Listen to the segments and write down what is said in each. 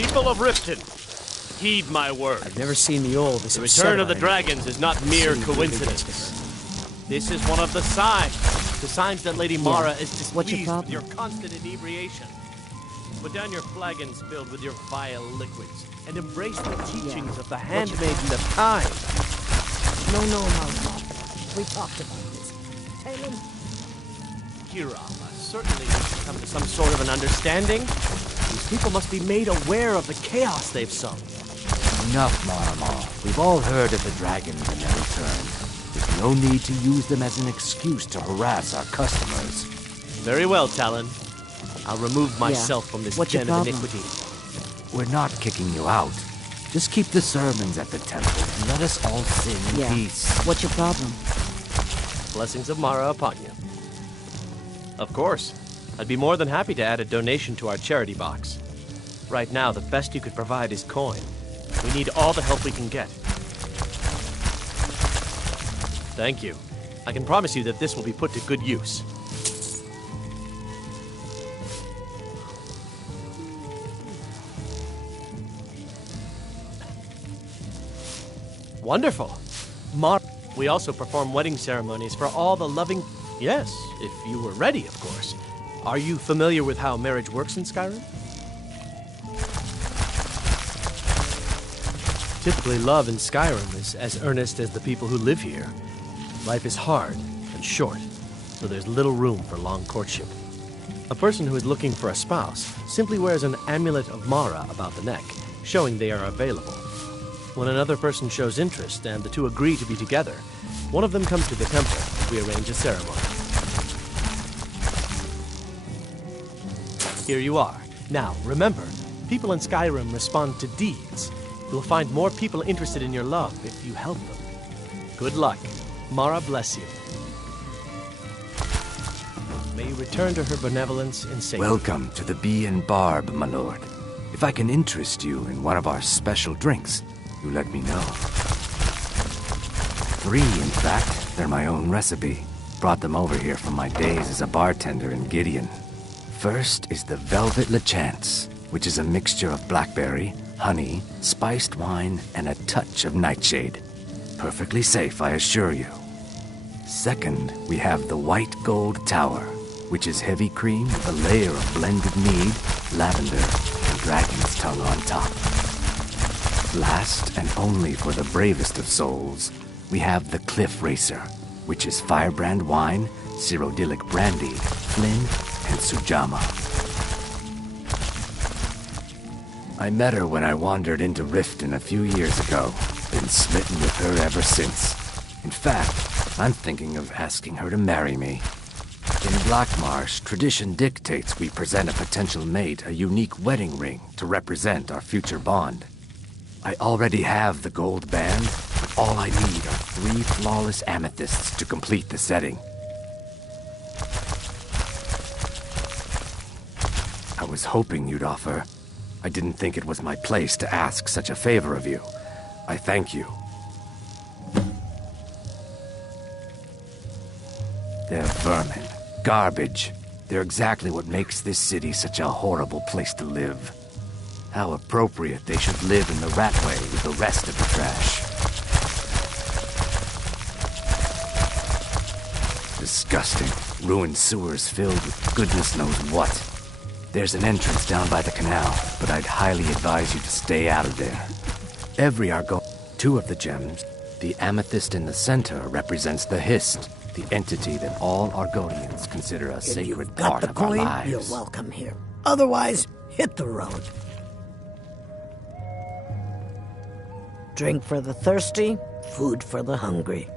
People of Riften, heed my word. I've never seen the old. The return of the dragons is not mere coincidence. This is one of the signs that Lady Mara is displeased with your constant inebriation. Put down your flagons filled with your vile liquids, and embrace the teachings of the handmaiden of time. No, Malcolm. We talked about this. Talon? Kira, certainly we should come to some sort of an understanding. These people must be made aware of the chaos they've sown. Enough, Marama. We've all heard of the dragons and their return. There's no need to use them as an excuse to harass our customers. Very well, Talon. I'll remove myself from this den of iniquity. We're not kicking you out. Just keep the sermons at the temple and let us all sing in peace. What's your problem? Blessings of Mara upon you. Of course. I'd be more than happy to add a donation to our charity box. Right now, the best you could provide is coin. We need all the help we can get. Thank you. I can promise you that this will be put to good use. Wonderful. We also perform wedding ceremonies for all the loving... Yes, if you were ready, of course. Are you familiar with how marriage works in Skyrim? Typically, love in Skyrim is as earnest as the people who live here. Life is hard and short, so there's little room for long courtship. A person who is looking for a spouse simply wears an amulet of Mara about the neck, showing they are available. When another person shows interest and the two agree to be together, one of them comes to the temple. We arrange a ceremony. Here you are. Now, remember, people in Skyrim respond to deeds. You'll find more people interested in your love if you help them. Good luck. Mara bless you. May you return to her benevolence in safety. Welcome to the Bee and Barb, my lord. If I can interest you in one of our special drinks, you let me know. 3, in fact. They're my own recipe. Brought them over here from my days as a bartender in Gideon. First is the Velvet Lechance, which is a mixture of blackberry, honey, spiced wine, and a touch of nightshade. Perfectly safe, I assure you. Second, we have the White Gold Tower, which is heavy cream with a layer of blended mead, lavender, and dragon's tongue on top. Last, and only for the bravest of souls, we have the Cliff Racer, which is firebrand wine, Cyrodiilic brandy, flin, and sujama. I met her when I wandered into Riften a few years ago. Been smitten with her ever since. In fact, I'm thinking of asking her to marry me. In Blackmarsh, tradition dictates we present a potential mate a unique wedding ring to represent our future bond. I already have the gold band, but all I need are 3 flawless amethysts to complete the setting. I was hoping you'd offer. I didn't think it was my place to ask such a favor of you. I thank you. They're vermin. Garbage. They're exactly what makes this city such a horrible place to live. How appropriate they should live in the Ratway with the rest of the trash. Disgusting. Ruined sewers filled with goodness knows what. There's an entrance down by the canal, but I'd highly advise you to stay out of there. Every Argo... 2 of the gems, the amethyst in the center represents the Hist, the entity that all Argonians consider a sacred part of our lives. You're welcome here. Otherwise, hit the road. Drink for the thirsty, food for the hungry.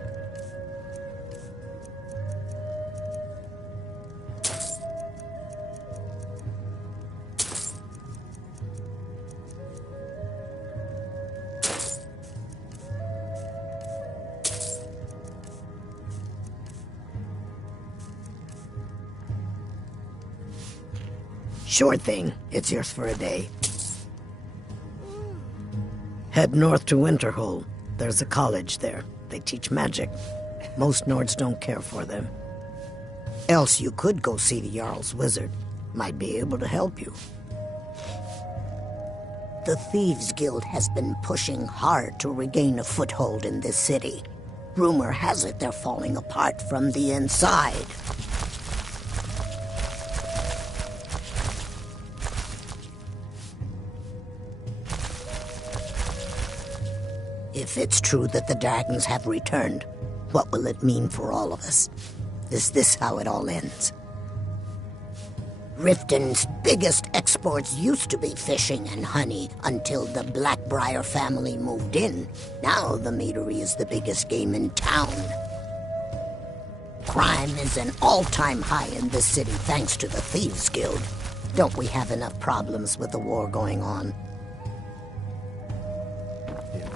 Sure thing. It's yours for a day. Head north to Winterhold. There's a college there. They teach magic. Most Nords don't care for them. Else you could go see the Jarl's wizard. Might be able to help you. The Thieves Guild has been pushing hard to regain a foothold in this city. Rumor has it they're falling apart from the inside. If it's true that the dragons have returned, what will it mean for all of us? Is this how it all ends? Riften's biggest exports used to be fishing and honey until the Blackbriar family moved in. Now the meadery is the biggest game in town. Crime is an all-time high in this city thanks to the Thieves Guild. Don't we have enough problems with the war going on?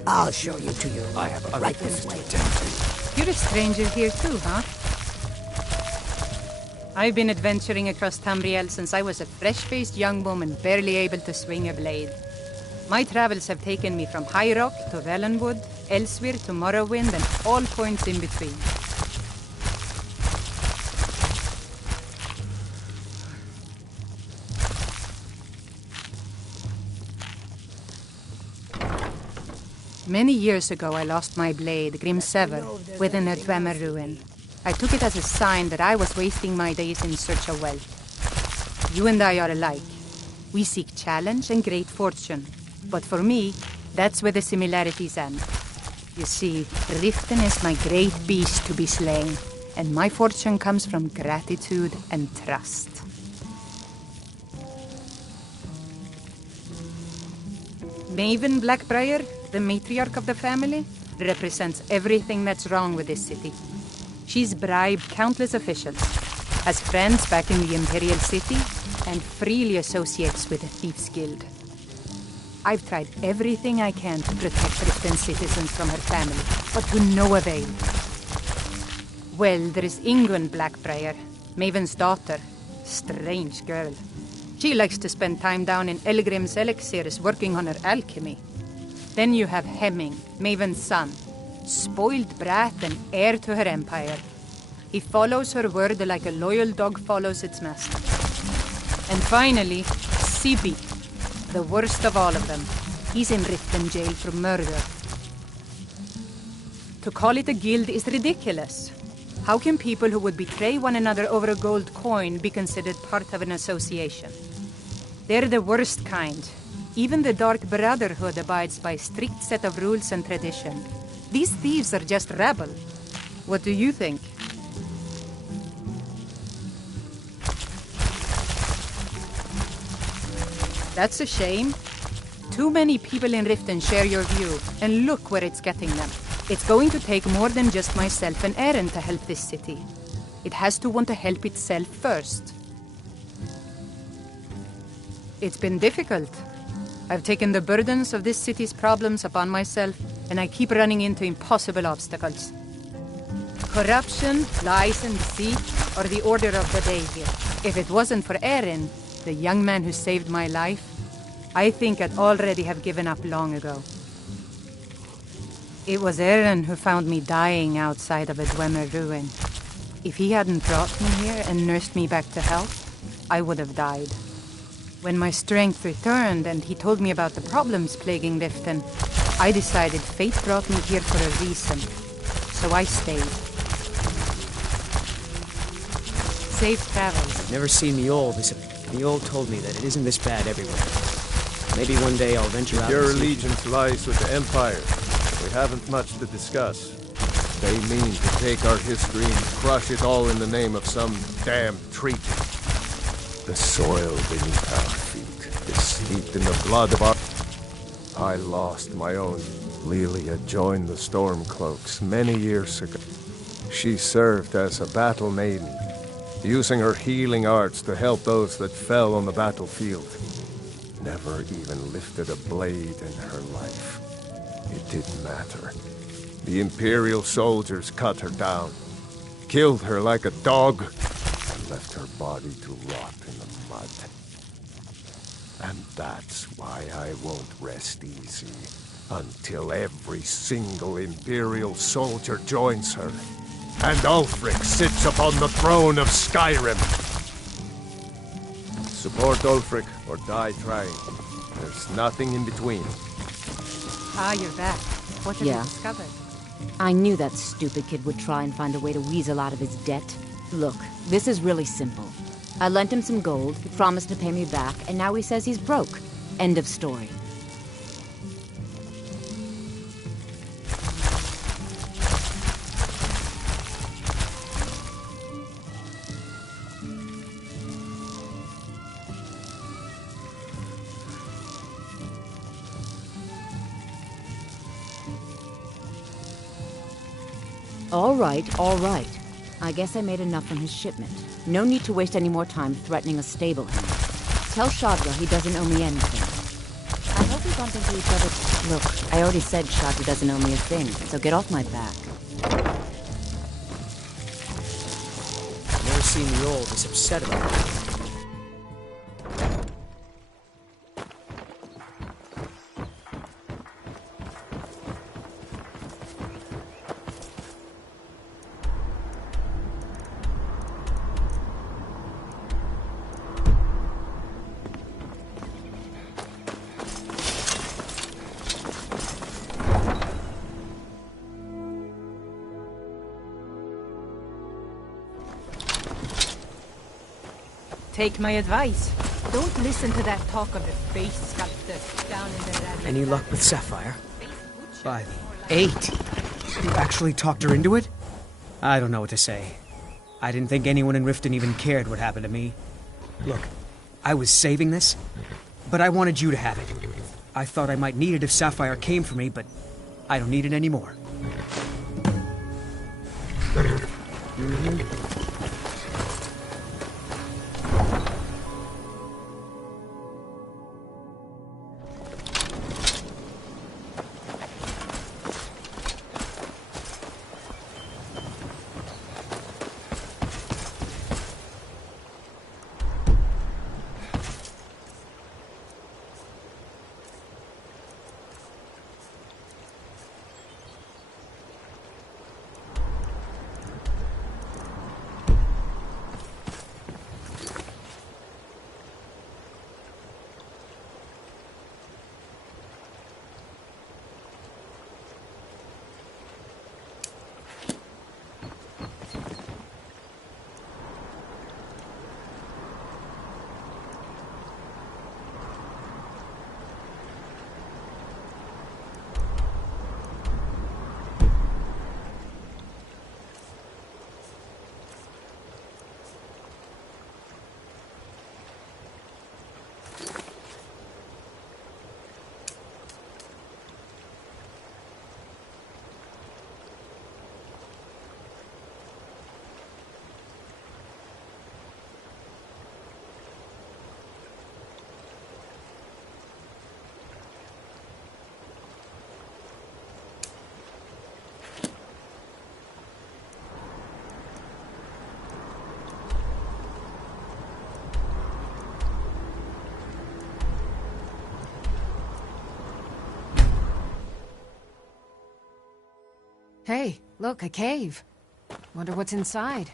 I'll show you to your room. I have other right things this to way. attend to. You're a stranger here too, huh? I've been adventuring across Tamriel since I was a fresh-faced young woman barely able to swing a blade. My travels have taken me from High Rock to Valenwood, elsewhere to Morrowind, and all points in between. Many years ago, I lost my blade, Grimsever, within a Dwemer ruin. I took it as a sign that I was wasting my days in search of wealth. You and I are alike. We seek challenge and great fortune. But for me, that's where the similarities end. You see, Riften is my great beast to be slain, and my fortune comes from gratitude and trust. Maven Blackbriar, the matriarch of the family, represents everything that's wrong with this city. She's bribed countless officials, has friends back in the Imperial City, and freely associates with the Thieves Guild. I've tried everything I can to protect Riften's citizens from her family, but to no avail. Well, there is Ingun Blackbriar, Maven's daughter. Strange girl. She likes to spend time down in Elgrim's elixirs working on her alchemy. Then you have Hemming, Maven's son. Spoiled brat and heir to her empire. He follows her word like a loyal dog follows its master. And finally, Sibi, the worst of all of them. He's in Riften jail for murder. To call it a guild is ridiculous. How can people who would betray one another over a gold coin be considered part of an association? They're the worst kind. Even the Dark Brotherhood abides by a strict set of rules and tradition. These thieves are just rabble. What do you think? That's a shame. Too many people in Riften share your view, and look where it's getting them. It's going to take more than just myself and Eren to help this city. It has to want to help itself first. It's been difficult. I've taken the burdens of this city's problems upon myself, and I keep running into impossible obstacles. Corruption, lies, and deceit are the order of the day here. If it wasn't for Eren, the young man who saved my life, I think I'd already have given up long ago. It was Eren who found me dying outside of a Dwemer ruin. If he hadn't brought me here and nursed me back to health, I would have died. When my strength returned and he told me about the problems plaguing Riften, I decided fate brought me here for a reason. So I stayed. Safe travels. Never seen Mjol this. Mjol told me that it isn't this bad everywhere. Maybe one day I'll venture out. Your and see. allegiance lies with the Empire. We haven't much to discuss. They mean to take our history and crush it all in the name of some damn treaty. The soil beneath our feet is steeped in the blood of our... I lost my own. Lilia joined the Stormcloaks many years ago. She served as a battle maiden, using her healing arts to help those that fell on the battlefield. Never even lifted a blade in her life. It didn't matter. The Imperial soldiers cut her down, killed her like a dog, and left her body to rot in the mud. And that's why I won't rest easy until every single Imperial soldier joins her, and Ulfric sits upon the throne of Skyrim. Support Ulfric or die trying. There's nothing in between. Ah, you're back. What have you Yeah. discovered? I knew that stupid kid would try and find a way to weasel out of his debt. Look, this is really simple. I lent him some gold, he promised to pay me back, and now he says he's broke. End of story. All right. I guess I made enough from his shipment. No need to waste any more time threatening a stable hand. Tell Shadra he doesn't owe me anything. I hope we bump into each other. Look, I already said Shadra doesn't owe me a thing, so get off my back. Never seen the old this upset about it. Take my advice. Don't listen to that talk of the face sculptor down in the rally. Any luck with Sapphire? 8. You actually talked her into it? I don't know what to say. I didn't think anyone in Riften even cared what happened to me. Look, I was saving this, but I wanted you to have it. I thought I might need it if Sapphire came for me, but I don't need it anymore. Hey, look, a cave. Wonder what's inside.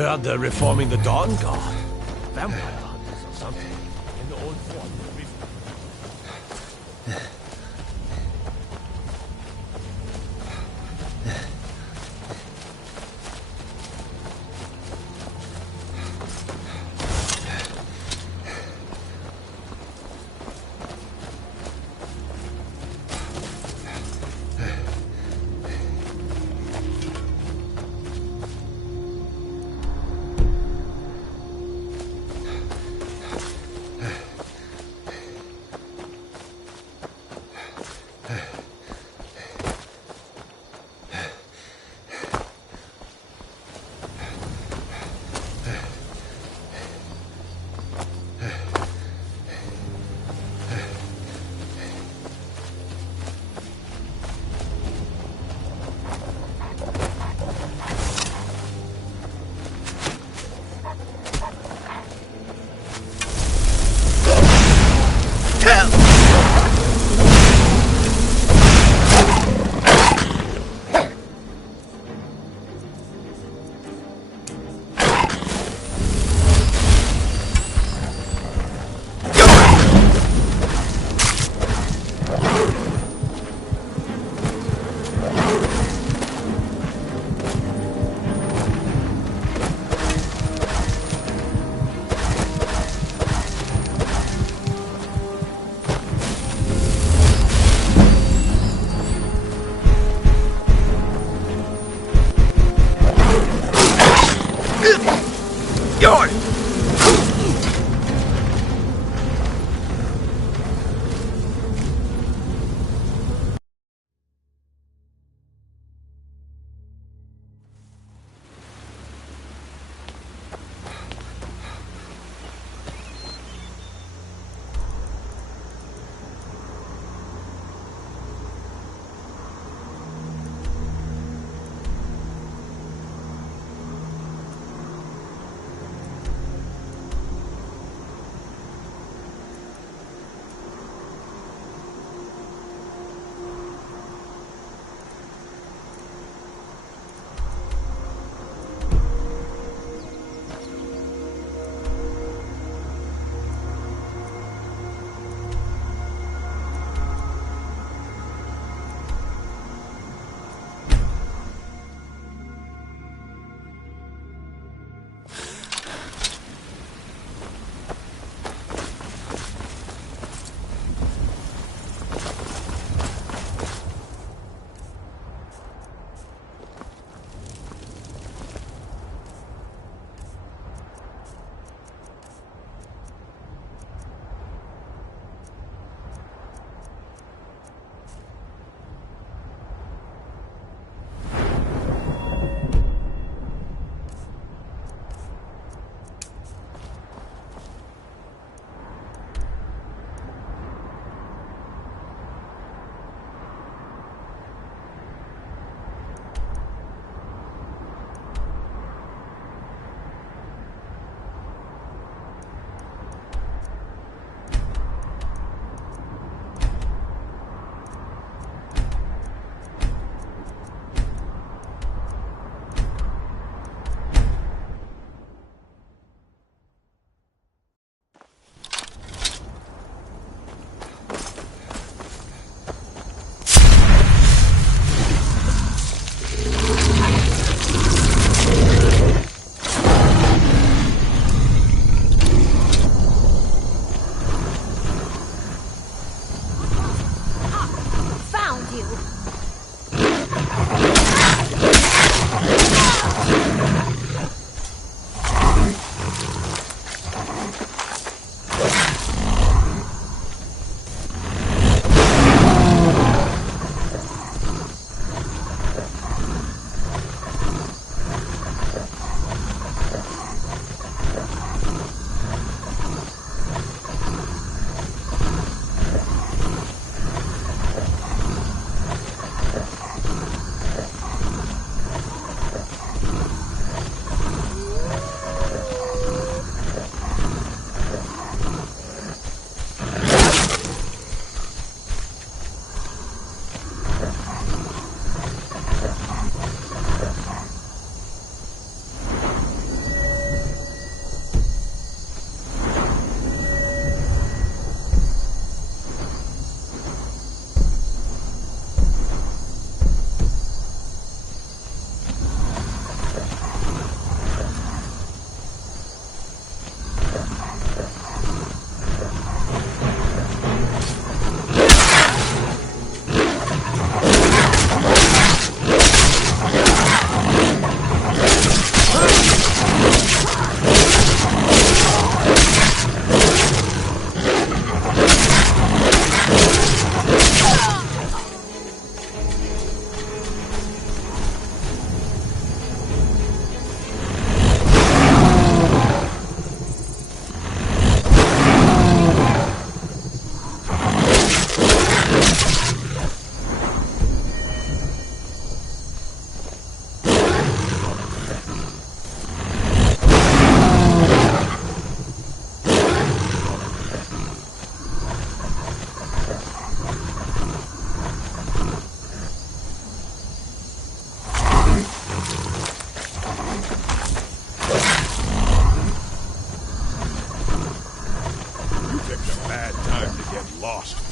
Heard they're reforming the Dawn Guard. Vampire hunters or something. In the old fort.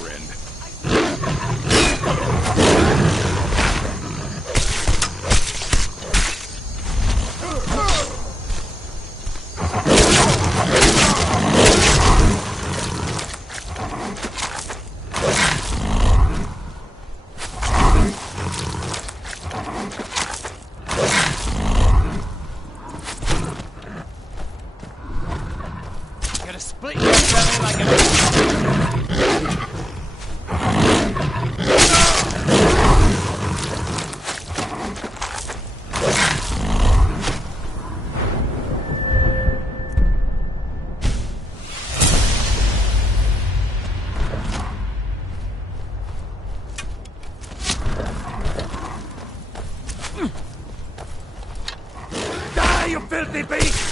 friend. Gonna split your belly like an... Die, you filthy beast!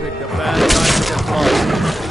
Picked a bad time to get lost.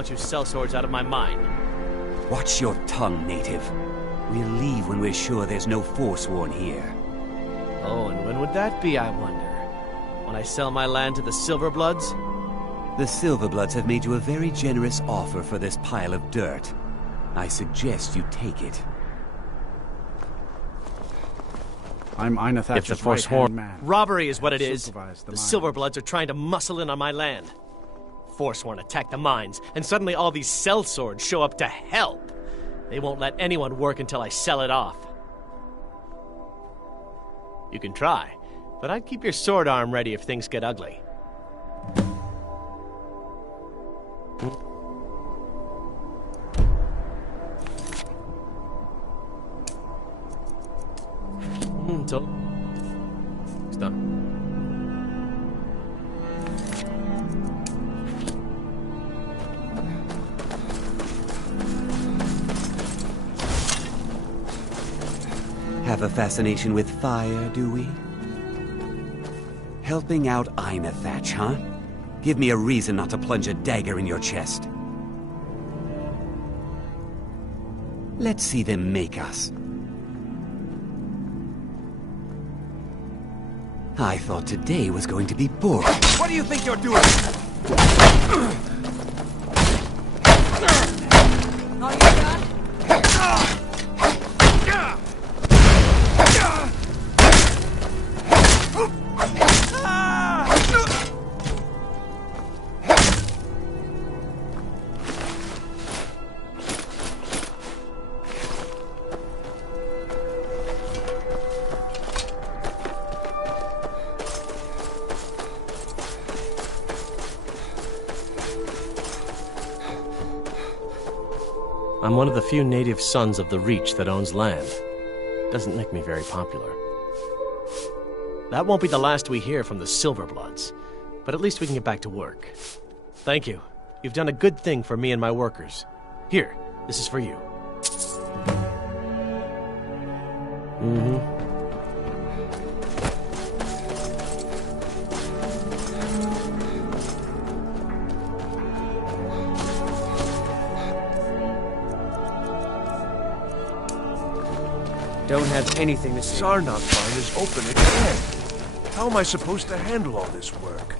want you sellswords out of my mind. Watch your tongue, native. We'll leave when we're sure there's no Forsworn here. Oh, and when would that be, I wonder? When I sell my land to the Silverbloods? The Silverbloods have made you a very generous offer for this pile of dirt. I suggest you take it. I'm Ina Thatcher's If the Forsworn man. Robbery is what it is. The Supervise the mine. Silverbloods are trying to muscle in on my land. Forsworn attack the mines, and suddenly all these sellswords show up to help. They won't let anyone work until I sell it off. You can try, but I'd keep your sword arm ready if things get ugly. So, it's done. Have a fascination with fire, do we? Helping out Ina Thatch, huh? Give me a reason not to plunge a dagger in your chest. Let's see them make us. I thought today was going to be boring. What do you think you're doing? Are you done? I'm one of the few native sons of the Reach that owns land. Doesn't make me very popular. That won't be the last we hear from the Silverbloods, but at least we can get back to work. Thank you. You've done a good thing for me and my workers. Here, this is for you. Don't have anything to say. Sarnok mine is open again. How am I supposed to handle all this work?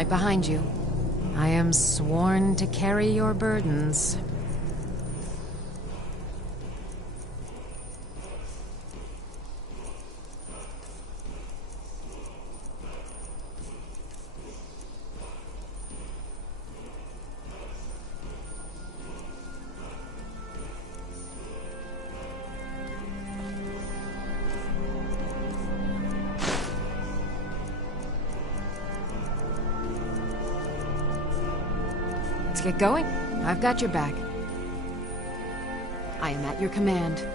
right behind you. I am sworn to carry your burdens. Let's get going. I've got your back. I am at your command.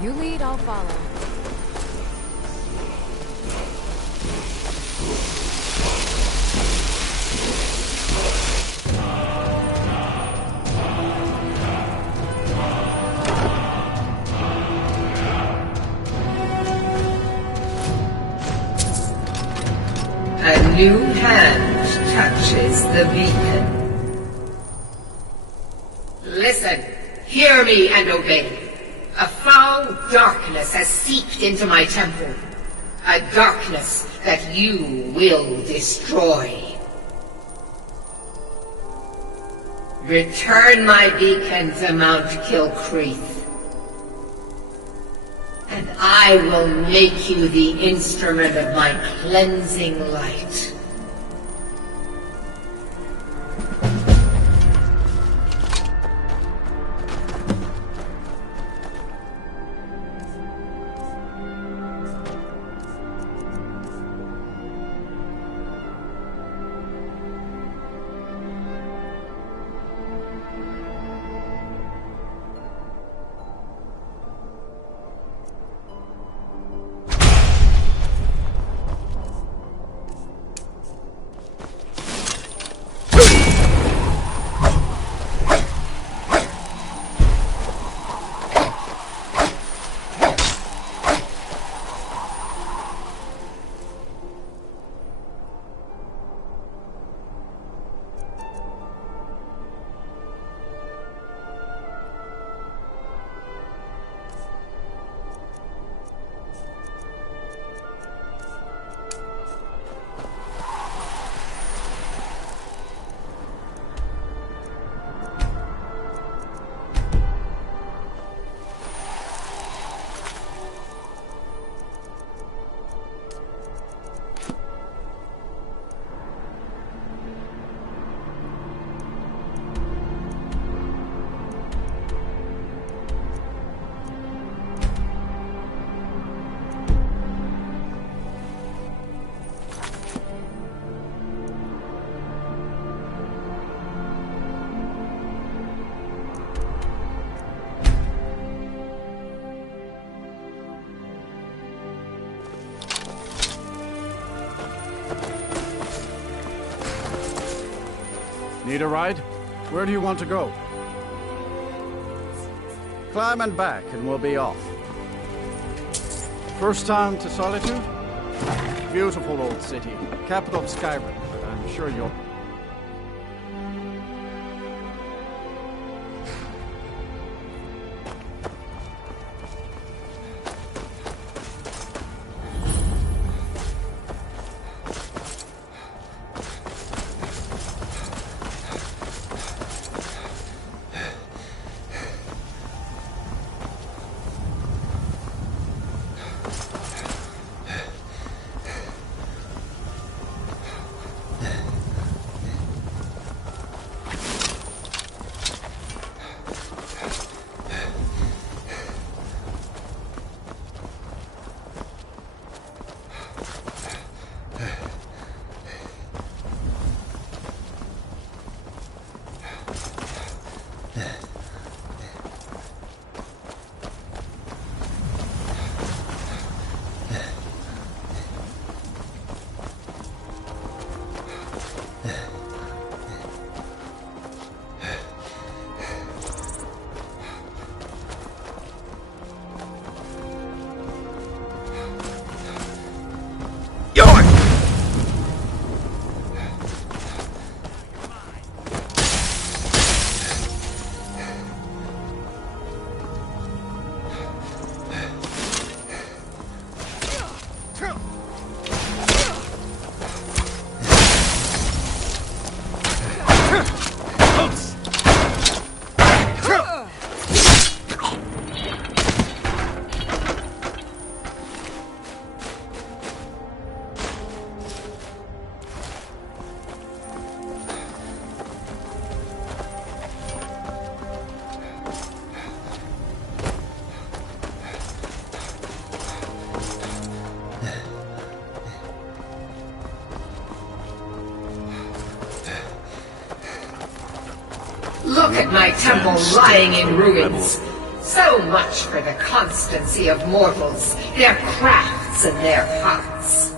You lead, I'll follow. A new hand touches the beacon. Listen, hear me and obey. A foul darkness has seeped into my temple. A darkness that you will destroy. Return my beacon to Mount Kilcreath, and I will make you the instrument of my cleansing light. Need a ride? Where do you want to go? Climb and back and we'll be off. First time to Solitude? Beautiful old city, capital of Skyrim, but I'm sure you'll... at my temple lying in ruins. So much for the constancy of mortals, their crafts and their hearts.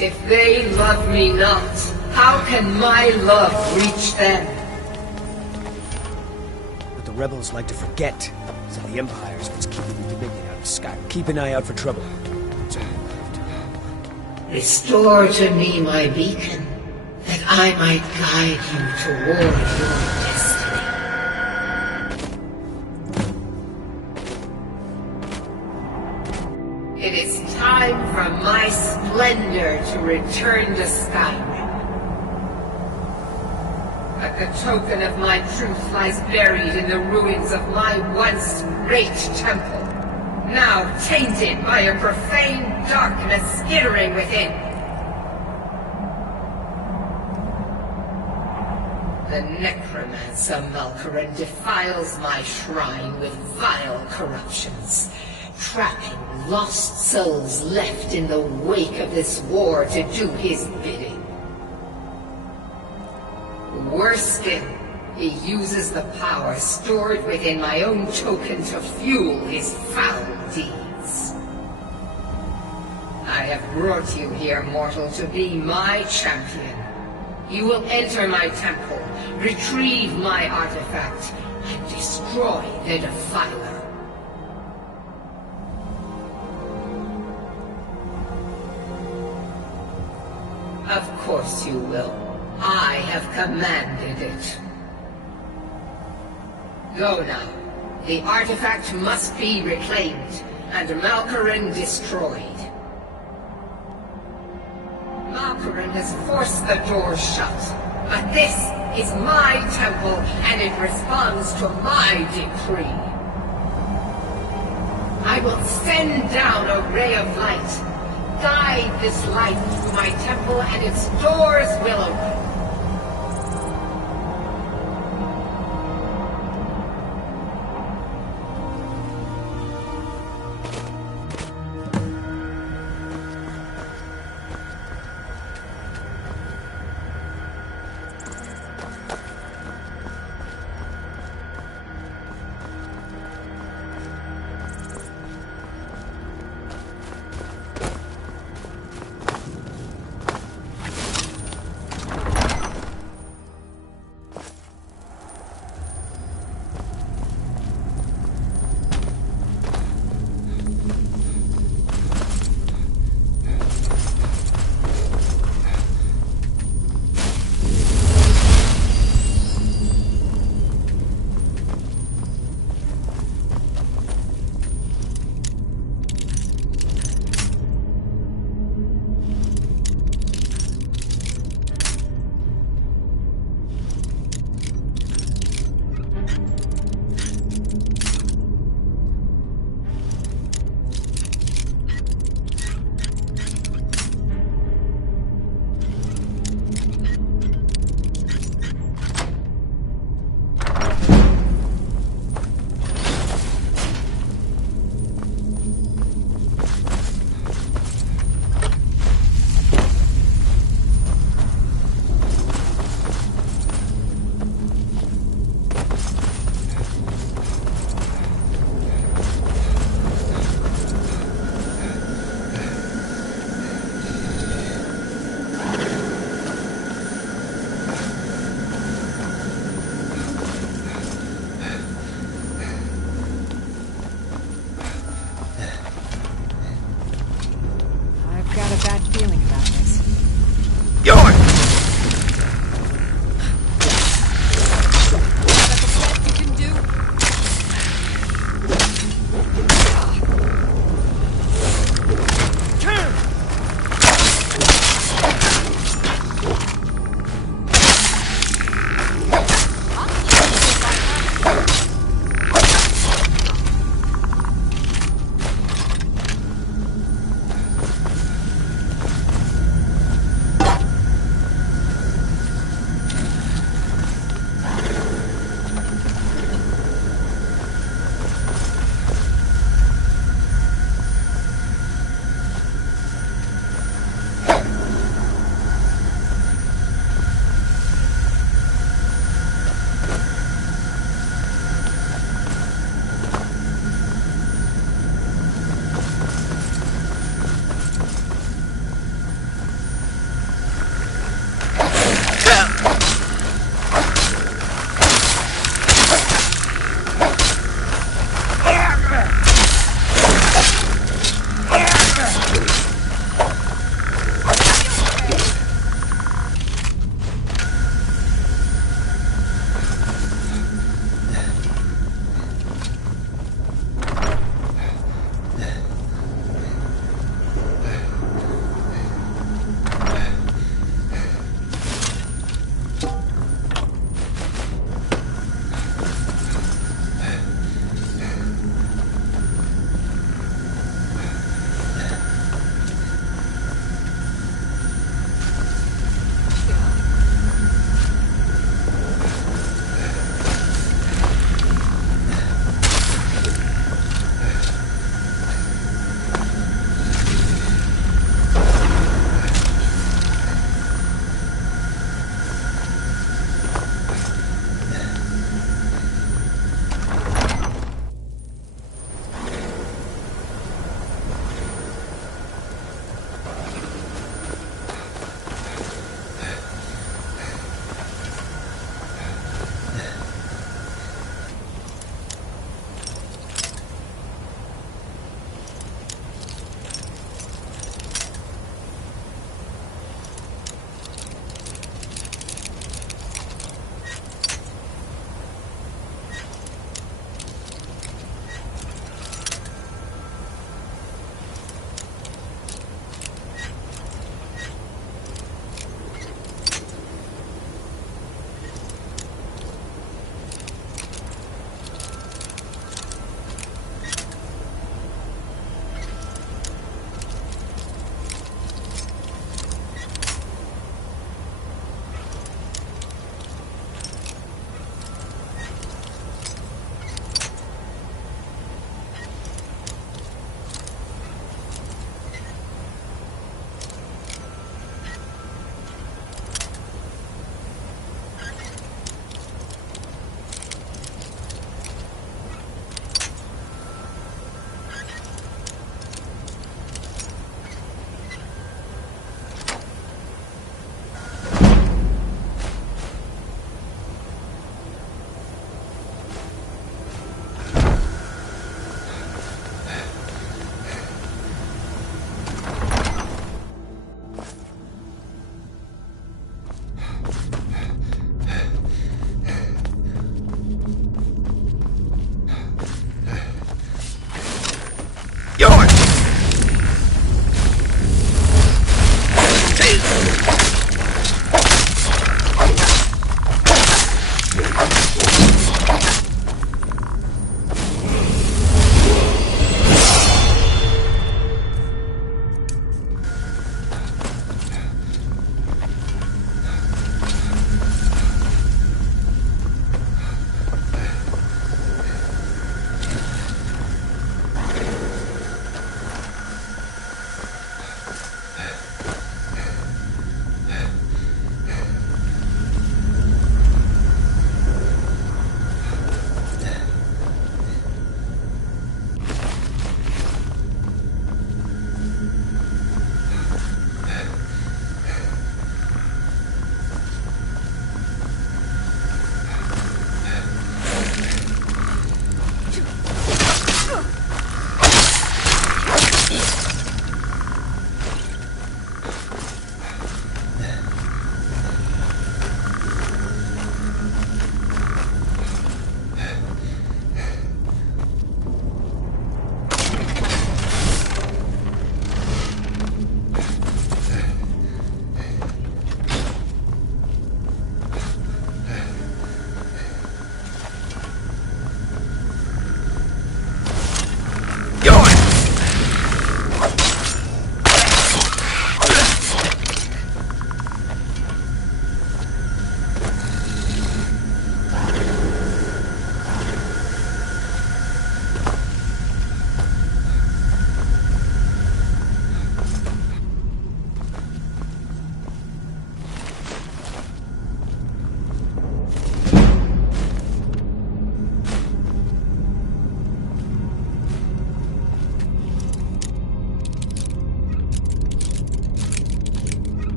If they love me not, how can my love reach them? What the rebels like to forget is that the Empire is what's keeping the Dominion out of Skyrim. Keep an eye out for trouble. That's all I left. Restore to me my beacon, that I might guide you toward your destiny. It is time for my splendor to return to Skyrim. But the token of my truth lies buried in the ruins of my once great temple, now tainted by a profane darkness skittering within. The necromancer Malkaran defiles my shrine with vile corruptions, trapping lost souls left in the wake of this war to do his bidding. Worse still, he uses the power stored within my own token to fuel his foul deeds. I have brought you here, mortal, to be my champion. You will enter my temple, retrieve my artifact, and destroy the Defiler. Of course you will. I have commanded it. Go now. The artifact must be reclaimed, and Malkaran destroyed. Malkaran has forced the doors shut, but this is my temple, and it responds to my decree. I will send down a ray of light. Guide this light through my temple, and its doors will open.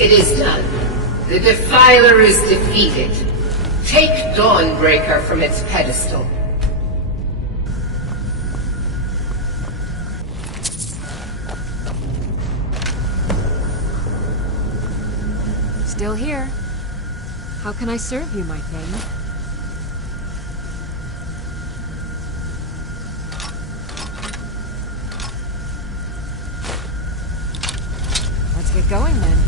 It is done. The Defiler is defeated. Take Dawnbreaker from its pedestal. Still here. How can I serve you, my thing? Let's get going then.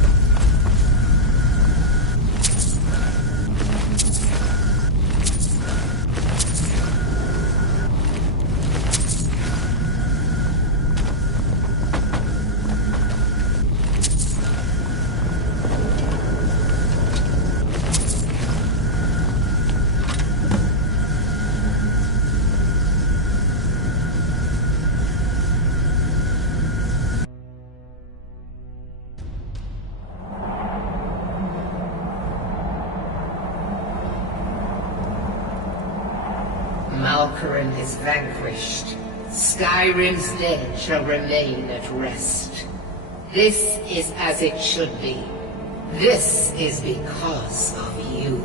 Malkoran is vanquished. Skyrim's dead shall remain at rest. This is as it should be. This is because of you.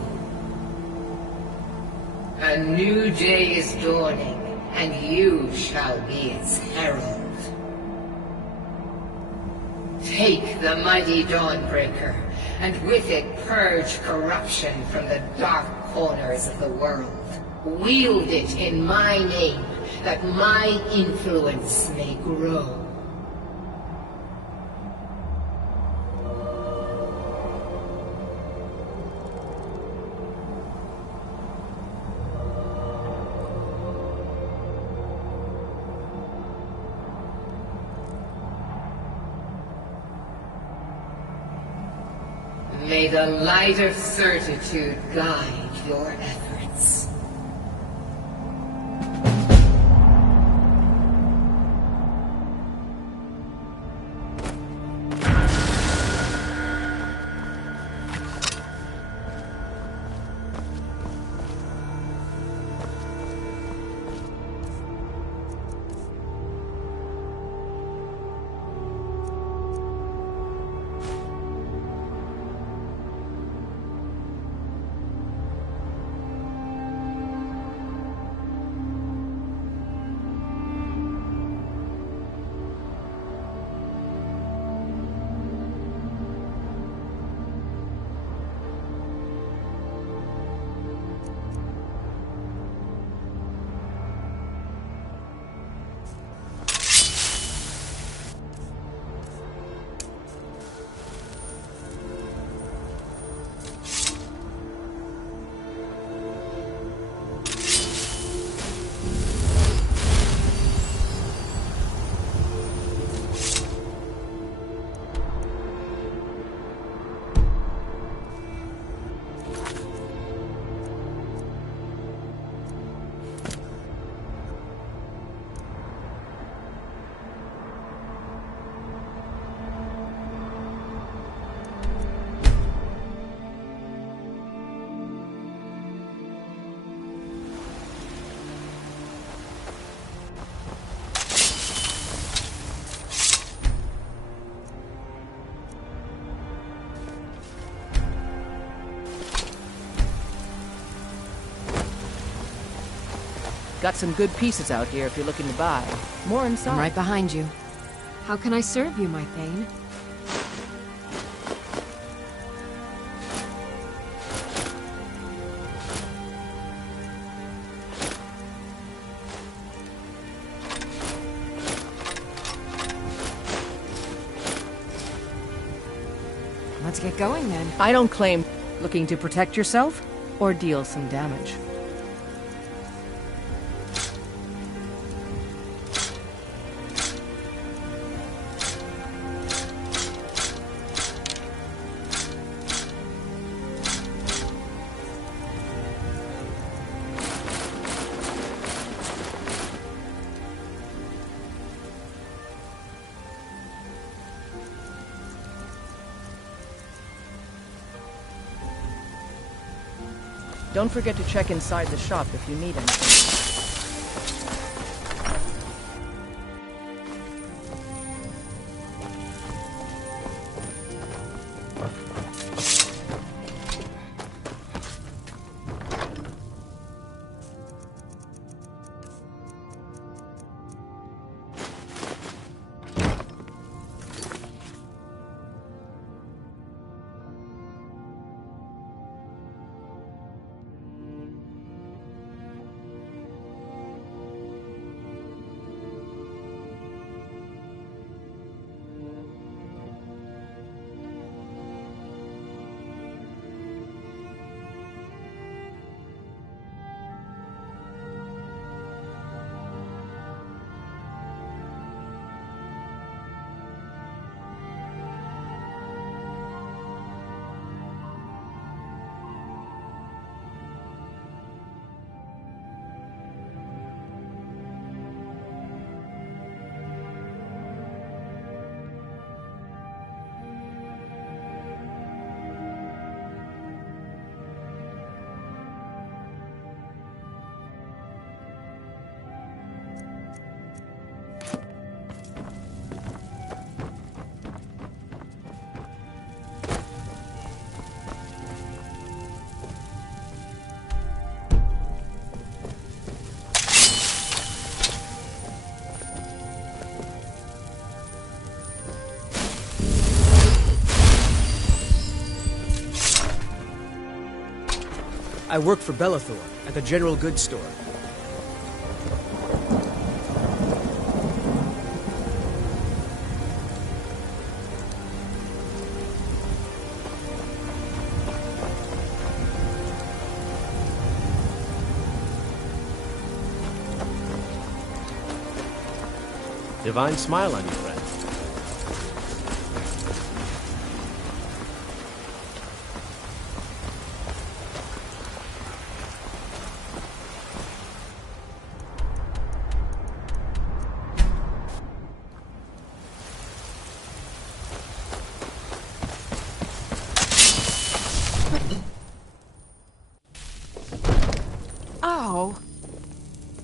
A new day is dawning, and you shall be its herald. Take the mighty Dawnbreaker, and with it purge corruption from the dark corners of the world. Wield it in my name, that my influence may grow. May the light of certitude guide your efforts. Got some good pieces out here if you're looking to buy. More inside. I'm right behind you. How can I serve you, my Thane? Let's get going then. I don't claim looking to protect yourself or deal some damage. Don't forget to check inside the shop if you need anything. I work for Bellathor at the general goods store. Divine smile on you, friend.